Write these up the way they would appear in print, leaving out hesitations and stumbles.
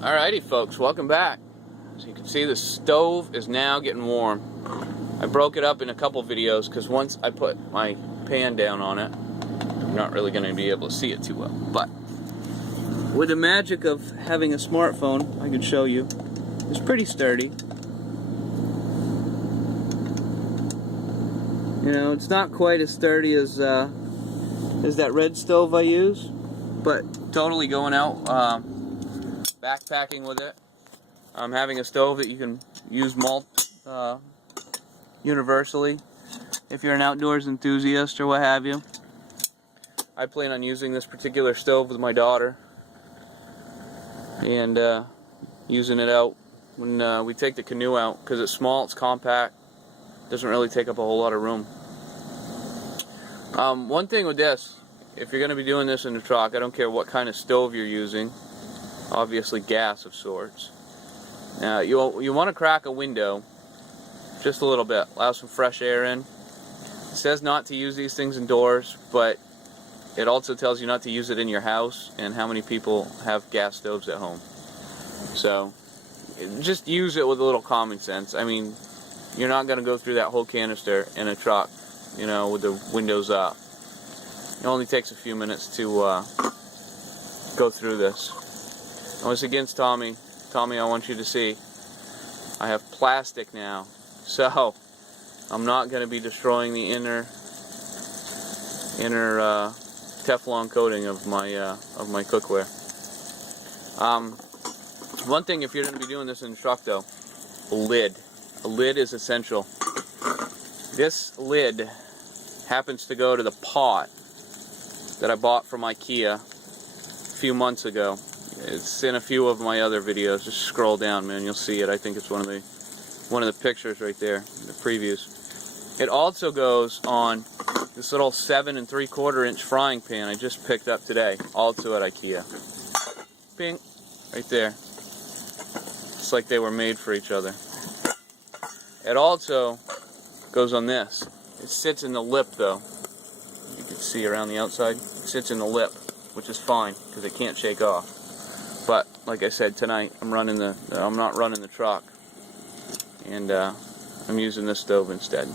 Alrighty folks, welcome back. As you can see, the stove is now getting warm. I broke it up in a couple videos because once I put my pan down on it, I'm not really going to be able to see it too well. But with the magic of having a smartphone, I can show you. It's pretty sturdy. You know, it's not quite as sturdy as that red stove I use, but totally going out backpacking with it. Having a stove that you can use universally if you're an outdoors enthusiast or what have you. I plan on using this particular stove with my daughter and using it out when we take the canoe out, because it's small, it's compact, doesn't really take up a whole lot of room. One thing with this, if you're going to be doing this in the truck, I don't care what kind of stove you're using, obviously gas of sorts. Now you want to crack a window just a little bit, allow some fresh air in. It says not to use these things indoors, but it also tells you not to use it in your house, and how many people have gas stoves at home. So just use it with a little common sense. I mean, you're not going to go through that whole canister in a truck, you know, with the windows up. It only takes a few minutes to go through this. Once again, Tommy, I want you to see, I have plastic now, so I'm not going to be destroying the inner Teflon coating of my cookware. One thing, if you're going to be doing this in the truck though, a lid. A lid is essential. This lid happens to go to the pot that I bought from IKEA a few months ago. It's in a few of my other videos. Just scroll down, man, you'll see it. I think it's one of the pictures right there, the previews. It also goes on this little 7 3/4 inch frying pan I just picked up today, also at IKEA. Bing, right there. It's like they were made for each other. It also goes on this. It sits in the lip though. You can see around the outside. It sits in the lip, which is fine because it can't shake off. But like I said, tonight I'm not running the truck, and I'm using this stove instead.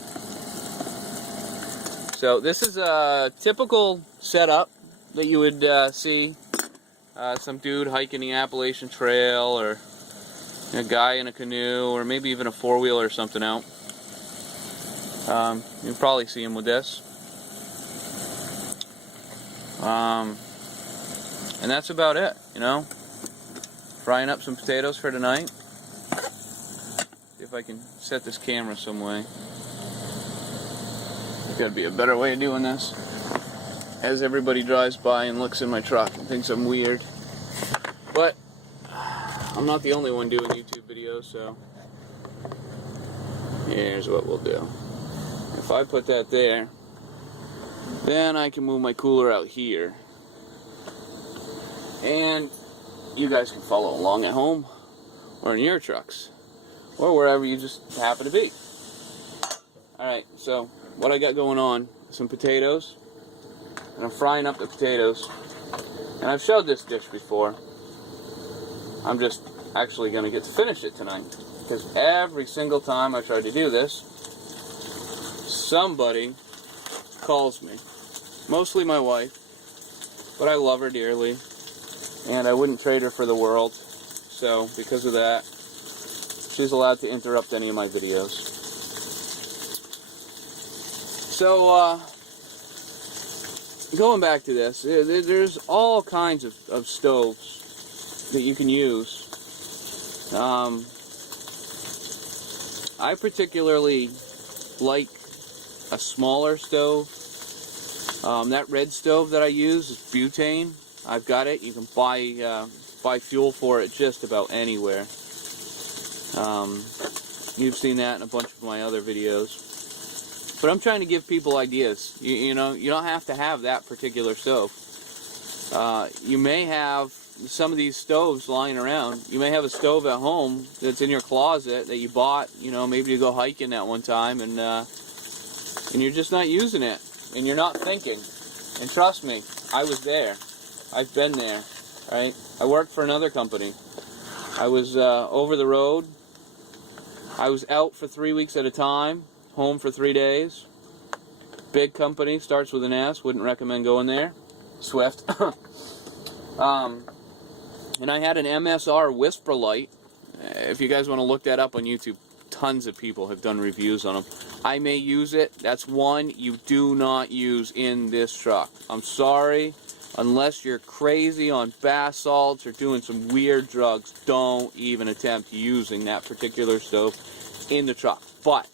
So this is a typical setup that you would see some dude hiking the Appalachian Trail, or a guy in a canoe, or maybe even a four-wheeler or something out. You'll probably see him with this. And that's about it, you know. Frying up some potatoes for tonight. See if I can set this camera some way. There's got to be a better way of doing this, as everybody drives by and looks in my truck and thinks I'm weird. But I'm not the only one doing YouTube videos, so here's what we'll do. If I put that there, then I can move my cooler out here, and you guys can follow along at home, or in your trucks, or wherever you just happen to be. Alright, so what I got going on, some potatoes, and I'm frying up the potatoes, and I've showed this dish before. I'm just actually going to get to finish it tonight, because every single time I try to do this, somebody calls me. Mostly my wife, but I love her dearly, and I wouldn't trade her for the world. So because of that, she's allowed to interrupt any of my videos. So going back to this, there's all kinds of stoves that you can use. I particularly like a smaller stove. That red stove that I use is butane. I've got it. You can buy fuel for it just about anywhere. You've seen that in a bunch of my other videos. But I'm trying to give people ideas. You know, you don't have to have that particular stove. You may have some of these stoves lying around. You may have a stove at home that's in your closet that you bought, you know, maybe to go hiking at one time, and you're just not using it, and you're not thinking. And trust me, I was there. I've been there, right? I worked for another company, I was over the road. I was out for 3 weeks at a time, home for 3 days. Big company, starts with an S, wouldn't recommend going there. Swift. And I had an MSR Whisper Light. If you guys want to look that up on YouTube, tons of people have done reviews on them. I may use it. That's one you do not use in this truck. I'm sorry. Unless you're crazy on bath salts or doing some weird drugs, don't even attempt using that particular stove in the truck. But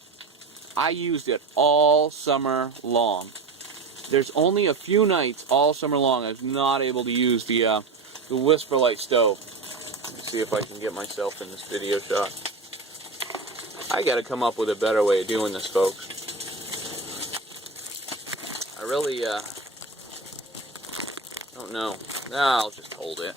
I used it all summer long. There's only a few nights all summer long I was not able to use the Whisper Light stove. Let me see if I can get myself in this video shot. I gotta come up with a better way of doing this, folks. I really don't know. Nah, I'll just hold it.